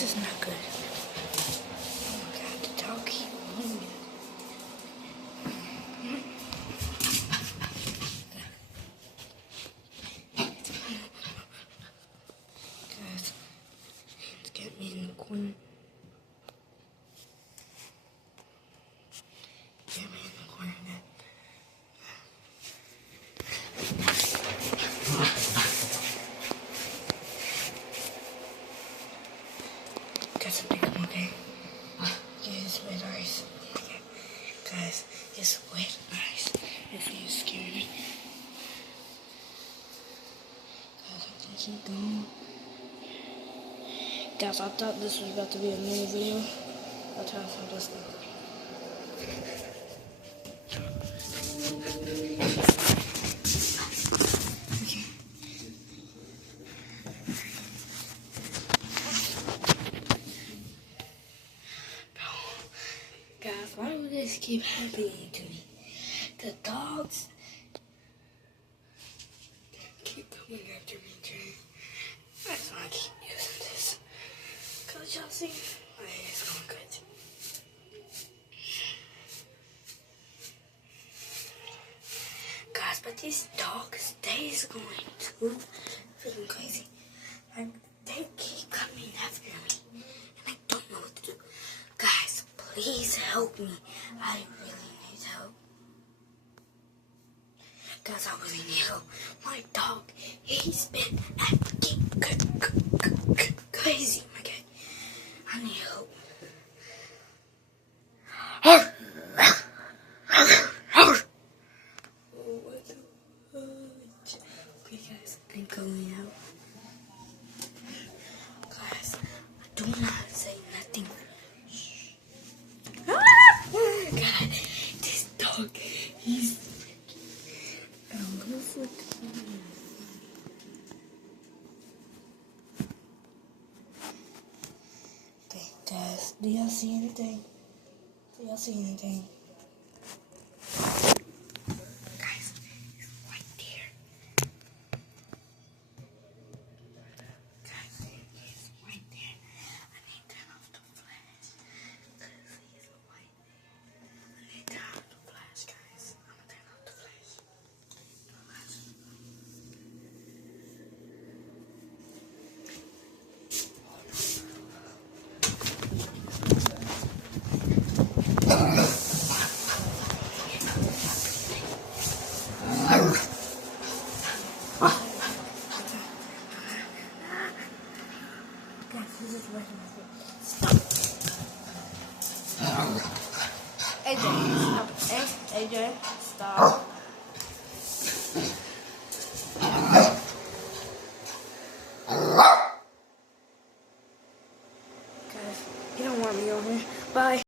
This is not good. Oh my god, the dog keep moving. Guys, let's get me in the corner. Get me in the corner again. Got some big one, okay? Yeah, it's wet ice. Okay. Guys, it's wet ice. If you're scared. Guys, I think he's gone. Guys, I thought this was about to be a mini video. That's how I thought this was. Okay. Guys, why would this keep happening to me? The dogs keep coming after me, Jay. That's why I keep using this. Cause y'all see, my head is going crazy. Guys, but these dogs, they's going too freaking crazy. Like, they keep coming after me, and I don't know what to do. Guys, please help me. I really need help. Guys, I really need help. My dog, he's been acting crazy. My God, I need help. Oh, what the fudge? Okay, guys, I'm going out. Guys, do not say nothing. God, this dog, he's okay, guys, do y'all see anything? Do y'all see anything? Guys, it's right there. Guys, he's right there. I need to turn off the flash. Because he's right there. I need to turn off the flash, guys. I'm going to turn off the flash. Guys, this is right in my face. Stop. AJ, stop. AJ, stop. Guys, you don't want me over here. Bye.